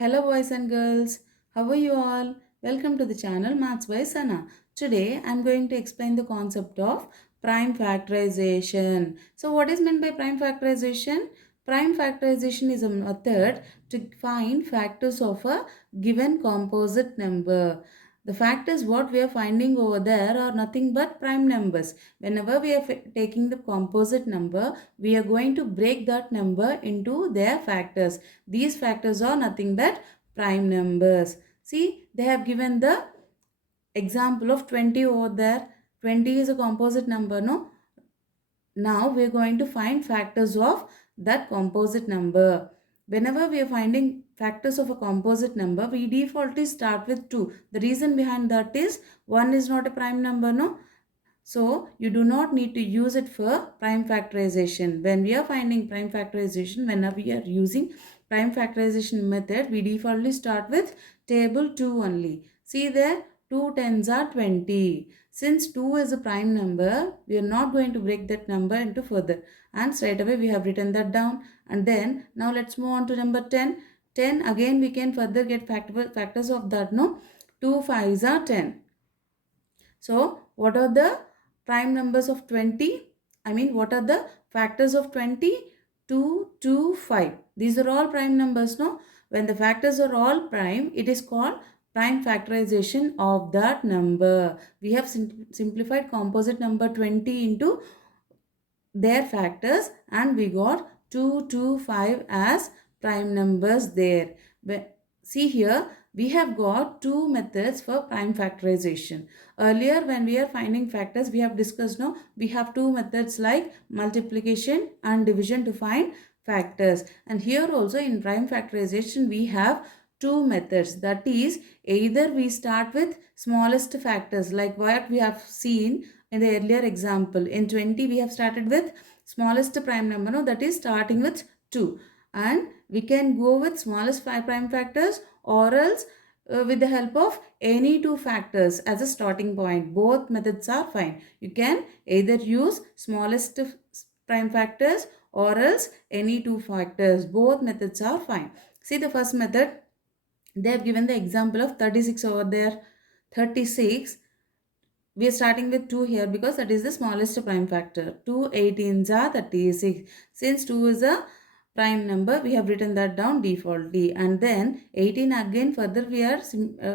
Hello boys and girls, how are you all? Welcome to the channel Maths by Sana. Today I am going to explain the concept of prime factorization. So what is meant by prime factorization? Prime factorization is a method to find factors of a given composite number. The factors what we are finding over there are nothing but prime numbers. Whenever we are taking the composite number, we are going to break that number into their factors. These factors are nothing but prime numbers. See, they have given the example of 20 over there. 20 is a composite number, no? Now we are going to find factors of that composite number. Whenever we are finding factors of a composite number, we defaultly start with 2. The reason behind that is 1 is not a prime number, no? So you do not need to use it for prime factorization. When we are finding prime factorization, whenever we are using prime factorization method, we defaultly start with table 2 only. See there, 2 tens are 20. Since 2 is a prime number, we are not going to break that number into further. And straight away we have written that down. And then now let's move on to number 10. 10 again we can further get factors of that, no? 2 fives are 10. So what are the prime numbers of 20? What are the factors of 20? 2, 2, 5. These are all prime numbers, no? When the factors are all prime, it is called prime factorization of that number. We have simplified composite number 20 into their factors and we got 2, 2, 5 as prime numbers there. See here, we have got two methods for prime factorization. Earlier when we are finding factors, we have discussed, no, we have two methods like multiplication and division to find factors. And here also in prime factorization, we have two methods. That is, either we start with smallest factors like what we have seen in the earlier example. In 20, we have started with smallest prime number, no, that is starting with 2. And we can go with smallest 5 prime factors or else with the help of any two factors as a starting point. Both methods are fine. You can either use smallest prime factors or else any two factors. Both methods are fine. See the first method, they have given the example of 36 over there. 36, we are starting with 2 here because that is the smallest prime factor. 2 18s are 36. Since 2 is a prime number, we have written that down defaultly. And then 18 again, further we are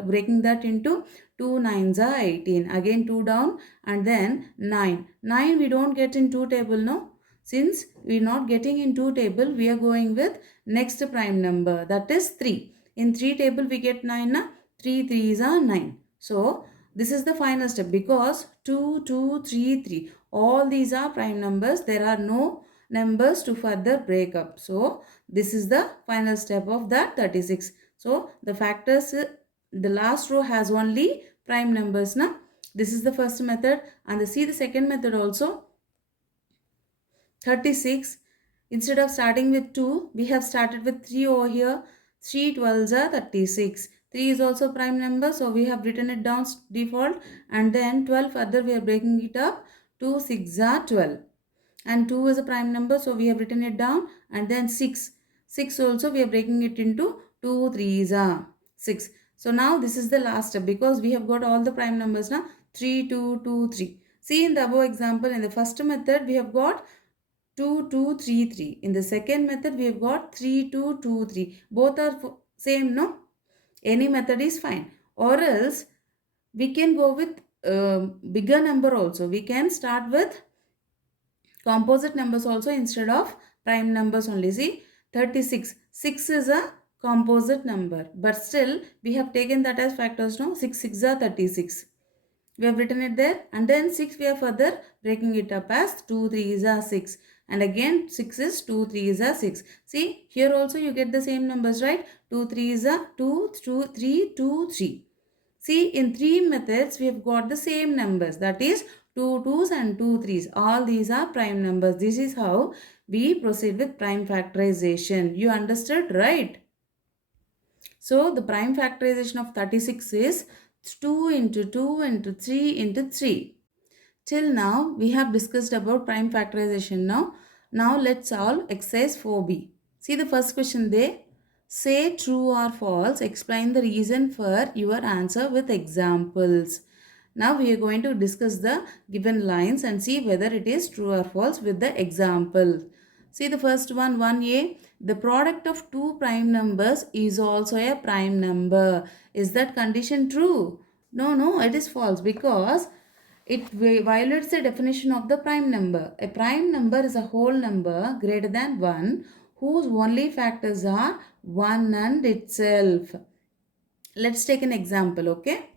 breaking that into 2 9s are 18. Again 2 down and then 9. 9 we don't get in 2 table, no? Since we are not getting in 2 table, we are going with next prime number, that is 3. In 3 table we get 9, na? 3 3s are 9. So this is the final step because 2, 2, 3, 3. All these are prime numbers. There are no numbers to further break up. So this is the final step of that 36. So the factors, the last row has only prime numbers. Now this is the first method and see the second method also. 36. Instead of starting with 2, we have started with 3 over here. 3 12s are 36. 3 is also prime number, so we have written it down default. And then 12 further we are breaking it up. 2 6 are 12. And 2 is a prime number, so we have written it down. And then 6. 6 also we are breaking it into 2 3s are 6. So now this is the last step because we have got all the prime numbers now. 3 2 2 3. See in the above example, in the first method we have got 2 2 3 3. In the second method we have got 3 2 2 3. Both are same, no? Any method is fine. Or else we can go with bigger number also. We can start with composite numbers also instead of prime numbers only. See 36. 6 is a composite number. But still we have taken that as factors, no? 6 6 are 36. We have written it there and then 6 we are further breaking it up as 2 3s are 6 and again 6 is 2 3s are 6. See here also you get the same numbers, right? 2 3s are 2 2 3 2 3. See in three methods we have got the same numbers, that is 2 2s and 2 3s. All these are prime numbers. This is how we proceed with prime factorization. You understood, right? So the prime factorization of 36 is 2 into 2 into 3 into 3. Till now we have discussed about prime factorization. Now let's solve exercise 4b. See the first question there. Say true or false. Explain the reason for your answer with examples. Now we are going to discuss the given lines and see whether it is true or false with the example. See the first one, 1a. The product of two prime numbers is also a prime number. Is that condition true? No, it is false because it violates the definition of the prime number. A prime number is a whole number greater than 1 whose only factors are 1 and itself. Let's take an example, okay?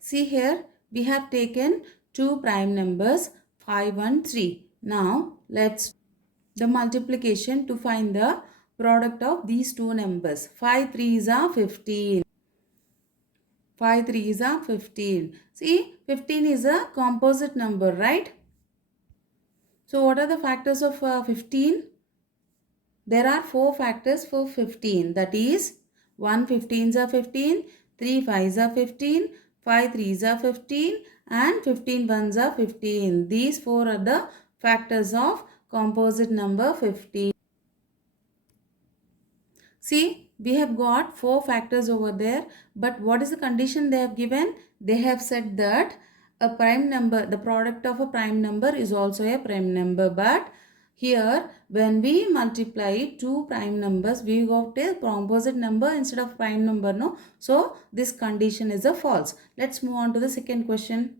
See here, we have taken two prime numbers 5 and 3. Now, let's the multiplication to find the product of these two numbers. 5 3s are 15. 5 3s are 15. See, 15 is a composite number, right? So, what are the factors of 15? There are four factors for 15. That is, 1 15s are 15, 3 5s are 15, 5 3s are 15 and 15 1s are 15. These four are the factors of composite number 15. See, we have got four factors over there, but what is the condition they have given? They have said that a prime number, the product of a prime number is also a prime number, but here when we multiply two prime numbers, we got a composite number instead of prime number, no? So, this condition is a false. Let's move on to the second question.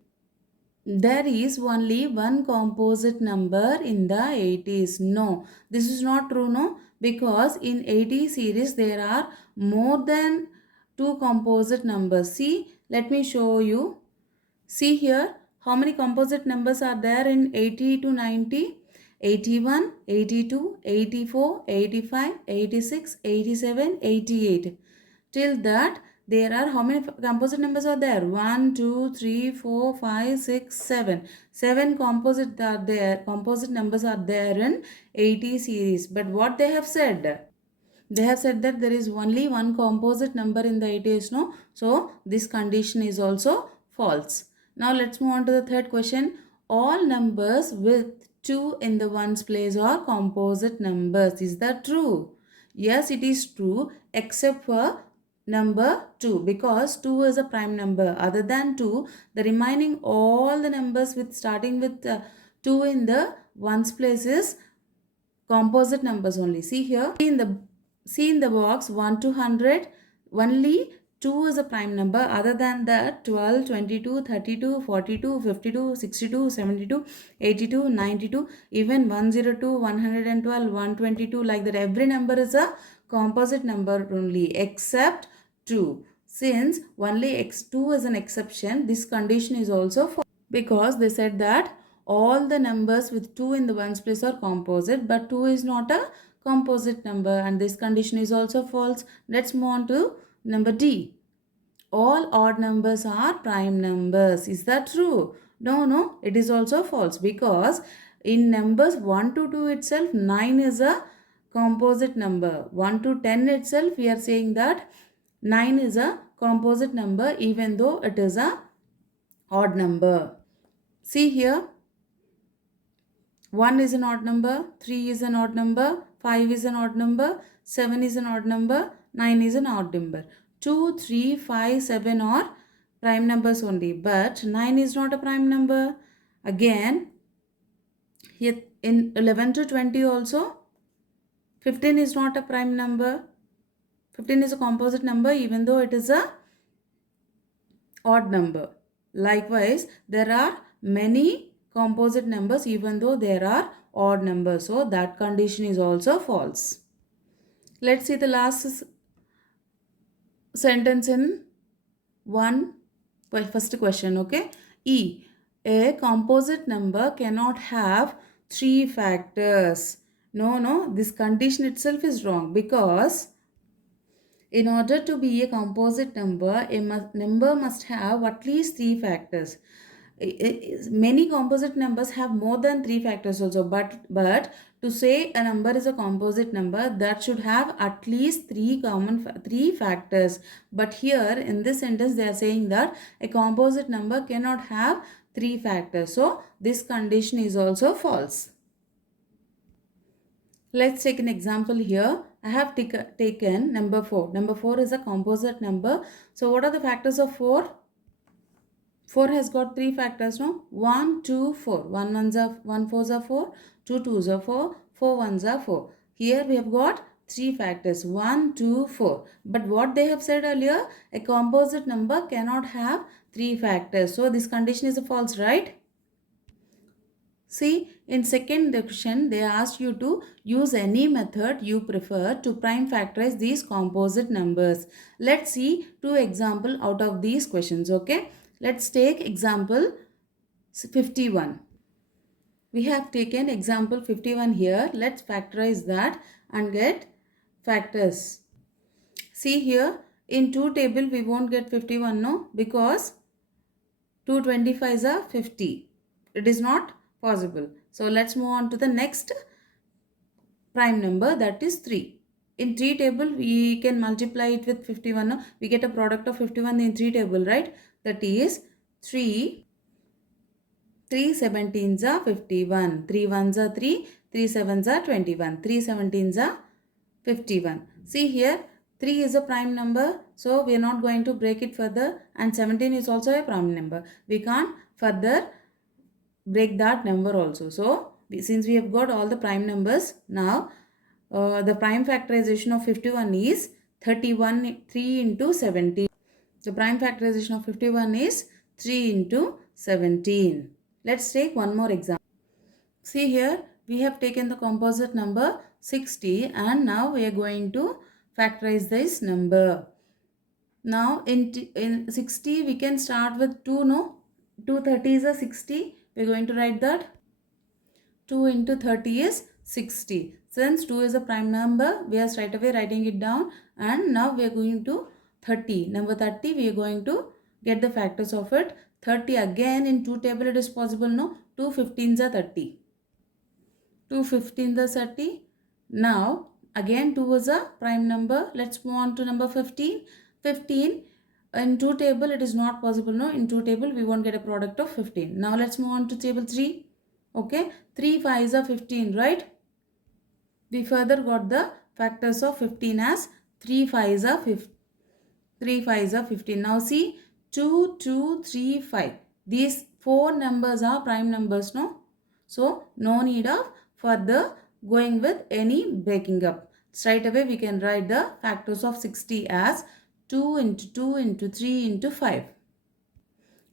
There is only one composite number in the 80s. No, this is not true, no, because in 80 series there are more than two composite numbers. See, let me show you. See here, how many composite numbers are there in 80 to 90? 81, 82, 84, 85, 86, 87, 88. Till that, there are how many composite numbers are there? 1, 2, 3, 4, 5, 6, 7. 7 composite are there. Composite numbers are there in 80 series. But what they have said? They have said that there is only one composite number in the 80s, no? So, this condition is also false. Now, let's move on to the third question. All numbers with 2 in the ones place are composite numbers. Is that true? Yes, it is true except for number 2 because 2 is a prime number. Other than 2, the remaining all the numbers with starting with 2 in the ones place is composite numbers only. See here, see in the box 1 to 100, only 2 is a prime number. Other than that, 12, 22, 32, 42, 52, 62, 72, 82, 92, even 102, 112, 122, like that. Every number is a composite number only except 2. Since only x2 is an exception, this condition is also false because they said that all the numbers with 2 in the ones place are composite, but 2 is not a composite number and this condition is also false. Let's move on to number D. All odd numbers are prime numbers. Is that true? No, it is also false because in numbers 1 to 2 itself, 9 is a composite number. 1 to 10 itself, we are saying that 9 is a composite number even though it is a odd number. See here, 1 is an odd number, 3 is an odd number, 5 is an odd number, 7 is an odd number, 9 is an odd number. 2, 3, 5, 7 are prime numbers only, but 9 is not a prime number. Again, here in 11 to 20 also, 15 is not a prime number. 15 is a composite number even though it is a odd number. Likewise, there are many composite numbers even though there are odd numbers. So, that condition is also false. Let's see the last sentence in first question, okay? E. A composite number cannot have 3 factors. No, this condition itself is wrong because in order to be a composite number, a number must have at least 3 factors. Many composite numbers have more than 3 factors also, but to say a number is a composite number, that should have at least 3 factors. But here in this sentence they are saying that a composite number cannot have 3 factors. So this condition is also false. Let's take an example here. I have taken number 4. Number 4 is a composite number. So what are the factors of 4? 4 has got 3 factors, no? 1, 2, 4. 1 ones are 1 fours are 4, 2 twos are 4, 4 ones are 4. Here we have got 3 factors, 1, 2, 4. But what they have said earlier, a composite number cannot have 3 factors. So this condition is a false, right? See, in second question, they asked you to use any method you prefer to prime factorize these composite numbers. Let's see 2 examples out of these questions, okay? Let's take example 51. We have taken example 51 here. Let's factorize that and get factors. See here, in 2 table we won't get 51, no? Because 225s are 50. It is not possible. So let's move on to the next prime number, that is 3. In 3 table we can multiply it with 51. No? We get a product of 51 in 3 table, right? That is 3. 3 17s are 51. 3 1s are 3. 3 7s are 21. 3 17s are 51. See here, 3 is a prime number. So we are not going to break it further. And 17 is also a prime number. We can't further break that number also. So since we have got all the prime numbers, now the prime factorization of 51 is 31, 3 into 17. The prime factorization of 51 is 3 into 17. Let's take one more example. See here, we have taken the composite number 60 and now we are going to factorize this number. Now in 60 we can start with 2, no? 2 30s are 60. We are going to write that 2 into 30 is 60. Since 2 is a prime number, we are straight away writing it down and now we are going to 30. Number 30 we are going to get the factors of it. 30 again in 2 table it is possible, no? 2 15s are 30. 2 15s are 30. Now again 2 is a prime number. Let's move on to number 15. 15 in 2 table it is not possible, no? In 2 table we won't get a product of 15. Now let's move on to table 3. Okay, 3 5s are 15, right? We further got the factors of 15 as 3 5s are 15. 3 5s are 15. Now see, 2, 2, 3, 5. These 4 numbers are prime numbers, no? So, no need of further going with any breaking up. Straight away we can write the factors of 60 as 2 into 2 into 3 into 5.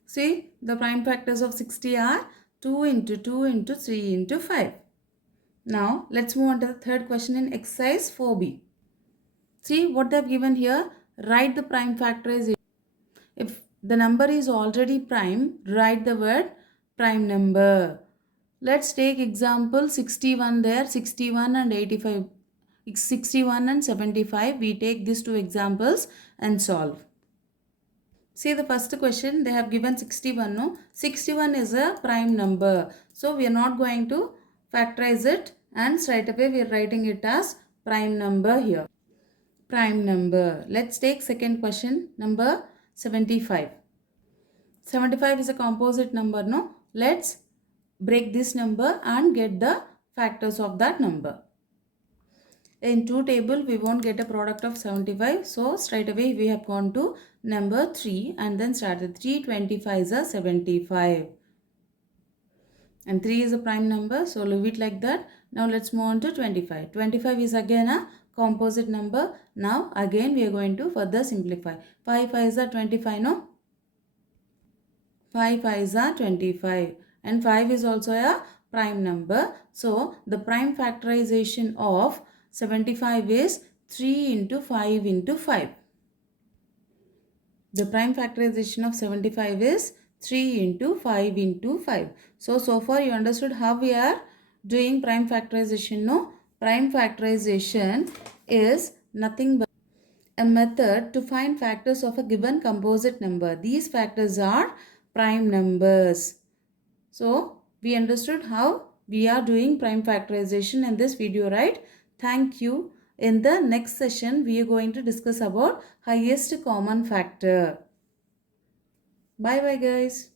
See, the prime factors of 60 are 2 into 2 into 3 into 5. Now, let's move on to the third question in exercise 4b. See what they have given here. Write the prime factorization. If the number is already prime, write the word prime number. Let's take example 61 there, 61 and 85. 61 and 75. We take these 2 examples and solve. See the first question, they have given 61, no? 61 is a prime number. So we are not going to factorize it and straight away we are writing it as prime number here. Prime number. Let's take second question, number 75. 75 is a composite number, no? Let's break this number and get the factors of that number. In 2 table we won't get a product of 75, so straight away we have gone to number 3 and then started 3 25s are 75 and 3 is a prime number, so leave it like that. Now let's move on to 25. 25 is again a composite number. Now again we are going to further simplify. 5 5s are 25, no? 5 5s are 25 and 5 is also a prime number. So the prime factorization of 75 is 3 into 5 into 5. The prime factorization of 75 is 3 into 5 into 5. So far you understood how we are doing prime factorization, no? Prime factorization is nothing but a method to find factors of a given composite number. These factors are prime numbers. So we understood how we are doing prime factorization in this video, right? Thank you. In the next session, we are going to discuss about highest common factor. Bye bye guys.